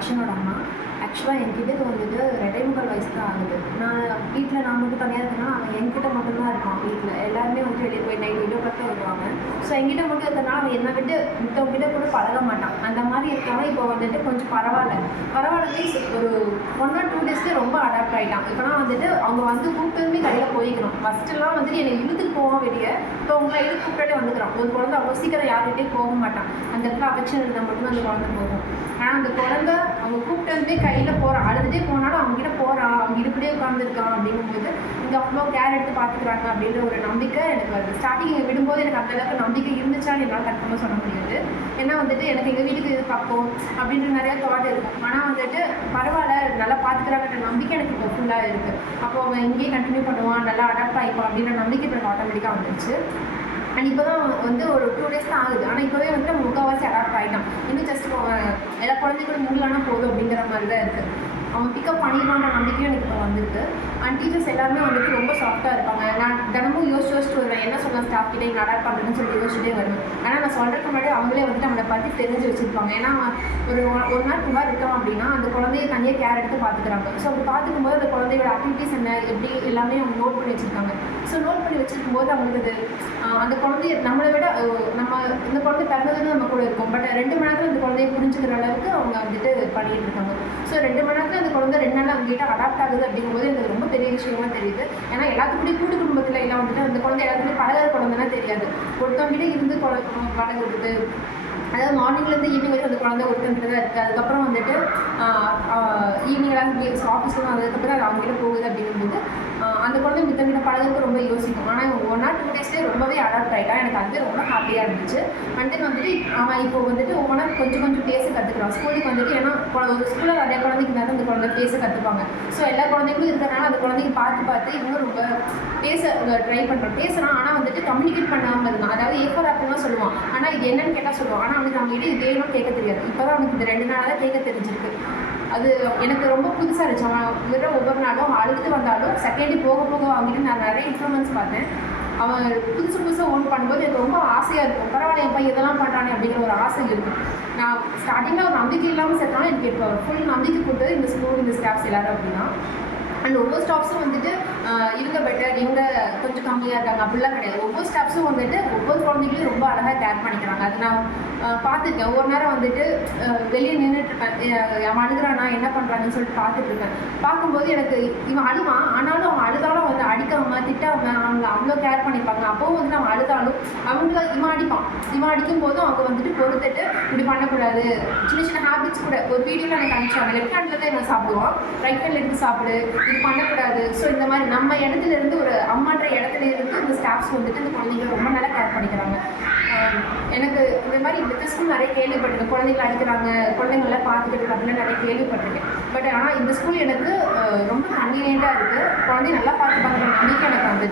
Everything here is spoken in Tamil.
தக்ஷனோட அம்மா. ஆக்சுவலாக என்கிட்ட வந்துட்டு 2.25 வயசு தான் ஆகுது. வீட்டில் நான் மட்டும் தனியாக இருக்கேன்னா அவன் என்கிட்ட மட்டும்தான் இருப்பான். வீட்டில் எல்லாருமே வந்து வெளியே போய் நைட் 8 o'clock தான் வருவாங்க. ஸோ என்கிட்ட மட்டும் இருக்கிறனால அவன் என்னை விட்டு மித்தவங்கிட்ட கூட பழக மாட்டான். அந்த மாதிரி இருக்கவன் இப்போ வந்துட்டு கொஞ்சம் பரவாயில்ல மீன்ஸ் ஒரு 1 or 2 days ரொம்ப அடாப்ட் ஆகிட்டான். இப்போனா வந்துட்டு அவங்க வந்து கூப்பிட்டுமே கையில் போய்க்கணும். ஃபஸ்ட்டுலாம் வந்துட்டு என்னை இழுத்துட்டு போவோம் வெளியே. இப்போ அவங்கள இழுத்து கூப்பிட்டாலே வந்துக்கிறான். ஒரு குழந்தை அவ்வளோ சீக்கிரம் யார்கிட்டையும் போக மாட்டான். அந்த இடத்துல அஃபெக்ஷன் இருந்தால் மட்டும் அந்த குழந்தை போகும். ஆனால் அந்த குழந்தை அவங்க கூப்பிட்டு கையில் போகிறான். அழுதுகிட்டே போனாலும் அவங்ககிட்ட போகிறான், அவங்க இப்படியே உட்காந்துருக்கான் அப்படிங்கும்போது இங்கே அவ்வளோ கேர் எடுத்து பார்த்துக்கிறாங்க அப்படின்ற ஒரு நம்பிக்கை எனக்கு வருது. ஸ்டார்டிங் விடும்போது எனக்கு அந்தளவுக்கு நம்பிக்கை இருந்துச்சான்னு என்னால் கண்டிப்பாக சொல்ல முடியாது. ஏன்னா வந்துட்டு எனக்கு எங்கள் வீட்டுக்கு இது பார்ப்போம் அப்படின்ற நிறையா தாட் இருக்கும். ஆனால் வந்துட்டு பரவாயில்ல நல்லா பார்த்துக்கிறாங்கன்ற நம்பிக்கை எனக்கு இப்போ ஃபுல்லாக இருக்குது. அப்போது அவன் இங்கேயே கண்டினியூ பண்ணுவான், நல்லா அடாப்ட் ஆகிப்பான் அப்படின்ற நம்பிக்கை இப்போ எனக்கு ஆட்டோமேட்டிக்காக வந்துடுச்சு. அண்ட் இப்போ தான் வந்து ஒரு 2 days தான் ஆகுது. ஆனால் இப்போவே வந்து நம்ம முக்கால்வாசி அடாப்ட் ஆகிட்டான். இன்னும் ஜஸ்ட் எல்லா குழந்தைகளும் மூடலானா போதும் அப்படிங்கிற மாதிரி தான் இருக்குது. அவன் பிக்கப் பண்ணிடுவான்ற நம்பிக்கையும் எனக்கு இப்போ வந்துருக்கு. அண்ட் டீச்சர்ஸ் எல்லாருமே வந்துட்டு ரொம்ப சாஃப்ட்டாக இருப்பாங்க. நான் தினமும் யோசிச்சுட்டு வருவேன், என்ன சொல்லலாம் ஸ்டாஃப் கிட்டே இங்கே அடாப்ட் பண்ணுறதுன்னு சொல்லி யோசிச்சுட்டே வருவேன். ஆனால் நான் சொல்கிறதுக்கு முன்னாடி அவங்களே வந்துட்டு அவனை பற்றி தெரிஞ்சு வச்சுருப்பாங்க. ஏன்னா ஒரு 1 நாள் 2 நாள் இருக்கான் அப்படின்னா அந்த குழந்தைய தனியாக கேர் எடுத்து பார்த்துக்கிறாங்க. ஸோ அப்படி பார்த்துக்கும் போது அந்த குழந்தையோட ஆக்டிவிட்டீஸ் என்ன எப்படி எல்லாமே அவங்க நோட் பண்ணி வச்சுருக்காங்க. ஸோ நோட் பண்ணி வச்சுருக்கும் போது அவங்களுக்கு அந்த குழந்தைய நம்மளை விட நம்ம இந்த குழந்தை பிறந்ததுன்னு நம்ம கூட இருக்கும். பட் 2 மணி நேரத்தில் அந்த குழந்தைய புரிஞ்சுக்கிற அளவுக்கு அவங்க வந்துட்டு பண்ணிகிட்டு இருக்காங்க. ஸோ 2 மணி நேரத்தில் அந்த குழந்தை 2 நாள் அவங்ககிட்ட அடாப்ட் ஆகுது அப்படிங்கும்போது எனக்கு ரொம்ப பெரிய விஷயமா தெரியுது. ஏன்னா எல்லாத்துக்கூடயும் கூட்டு குடும்பத்தில் எல்லாம் வந்துட்டு அந்த குழந்தை எல்லாத்துலேயும் பழகிற குழந்தைன்னா தெரியாது. ஒருத்தவங்கிட்ட இருந்து பழகுறது, அதாவது மார்னிங்லேருந்து ஈவினிங் வரைக்கும் அந்த குழந்தை ஒருத்தங்கிட்ட தான் இருக்குது. அதுக்கப்புறம் வந்துட்டு ஈவினிங்லாம் ஆஃபீஸ்லாம் வந்ததுக்கப்புறம் அது அவங்ககிட்ட போகுது அப்படிங்கும்போது அந்த குழந்தை மித்தங்கிட்ட பழகிறதுக்கு ரொம்ப யோசிக்கும். ஆனால் 1 or 2 daysலேயே ரொம்பவே அடாப்ட் ஆகிட்டான். எனக்கு அது ரொம்ப ஹாப்பியாக இருந்துச்சு. அண்ட் தென் வந்துட்டு அவன் இப்போ வந்துட்டு ஒவ்வொன்றா கொஞ்சம் பேச கற்றுக்குறான். ஸ்கூலுக்கு வந்துட்டு ஏன்னா ஒரு ஸ்கூலில் நிறைய குழந்தைக்கு இருந்தாலும் அந்த குழந்தை பேச கற்றுப்பாங்க. ஸோ எல்லா குழந்தைங்களும் இருக்கிறனால அந்த குழந்தைங்க பார்த்து இன்னும் ரொம்ப பேச ட்ரை பண்ணுறான். பேசுகிறான் ஆனால் வந்துட்டு கம்யூனிகேட் பண்ணாமல் இருந்தான். அதாவது A4 ஆப்பிள்லாம் சொல்லுவான். ஆனால் இது என்னன்னு கேட்டால் சொல்லுவான். ஆனால் அவனுக்கு அவங்ககிட்ட இது வேணும்னு கேட்க தெரியாது. இப்போ தான் அவனுக்கு இந்த 2 நாளாக கேட்க தெரிஞ்சிருக்கு. அது எனக்கு ரொம்ப புதுசாக இருந்துச்சு. அவன் விட ஒவ்வொரு நாளும் அவன் அழுதுட்டு வந்தாலும் செகண்ட் போக அவங்ககிட்ட நான் நிறைய இன்ஃப்ளூமென்ஸ் பார்த்தேன். அவன் புதுசாக ஓன் பண்ணும்போது எனக்கு ரொம்ப ஆசையாக இருக்கும். பரவாயில்ல என் பையன் இதெல்லாம் பண்ணுறானே அப்படிங்கிற ஒரு ஆசை இருக்கும். நான் ஸ்டார்டிங்கில் ஒரு நம்பிக்கை இல்லாமல் சேர்த்தாலும் எனக்கு இப்போ ஃபுல் நம்பிக்கை கொடுத்தது இந்த ஸ்கூல் இந்த ஸ்டாஃப்ஸ் எல்லோரும் அப்படின்னா. அண்ட் ஒவ்வொரு ஸ்டாஃப்ஸும் வந்துட்டு இவங்க பெட்டர் இவங்க கொஞ்சம் கம்மியாக இருக்காங்க அப்படிலாம் கிடையாது. ஒவ்வொரு ஸ்டாஃப்ஸும் வந்துட்டு ஒவ்வொரு குழந்தைகளையும் ரொம்ப அழகாக கேர் பண்ணிக்கிறாங்க. அது நான் பார்த்துருக்கேன். ஒவ்வொரு நேரம் வந்துட்டு வெளியே நின்றுட்டுருப்பேன், அவன் அழுகிறானா என்ன பண்ணுறாங்கன்னு சொல்லிட்டு பார்த்துட்ருக்கேன். பார்க்கும்போது எனக்கு இவன் அழுவான், ஆனாலும் அவன் அழுதாலும் வந்து அடிக்காம திட்டாம அவங்க அவ்வளோ கேர் பண்ணிப்பாங்க. அப்போவும் வந்துட்டு அவன் அழுதாலும் அவங்க இவன் அடிப்பான். இவன் அடிக்கும் போதும் அவங்க வந்துட்டு பொறுத்துட்டு இப்படி பண்ணக்கூடாது. சின்ன ஹேபிட்ஸ் கூட ஒரு வீடியோவில் எனக்கு அனுப்பிச்சாங்க. லெஃப்ட் ஹேண்டில் தான் இவன் சாப்பிடுவான், ரைட் ஹேண்டில் எடுத்து சாப்பிடு, இது பண்ணக்கூடாது. ஸோ இந்த மாதிரி நம்ம இடத்துல இருந்து ஒரு அம்மான்ற இடத்துல இருந்து இந்த ஸ்டாஃப்ஸ் வந்துட்டு இந்த குழந்தைங்களை ரொம்ப நல்லா கேர் பண்ணிக்கிறாங்க. எனக்கு இந்த மாதிரி இந்த ஸ்கூல் நிறைய கேள்விப்பட்டிருக்கேன். குழந்தைங்களை அடிக்கிறாங்க, குழந்தைங்களெல்லாம் பார்த்துக்கிட்டு அப்படின்னு நிறைய கேள்விப்பட்டிருக்கேன். பட் ஆனால் இந்த ஸ்கூல் எனக்கு ரொம்ப கன்வீனியண்ட்டாக இருக்குது. குழந்தைய நல்லா பார்த்துப்பாங்க நம்பிக்கை எனக்கு வந்து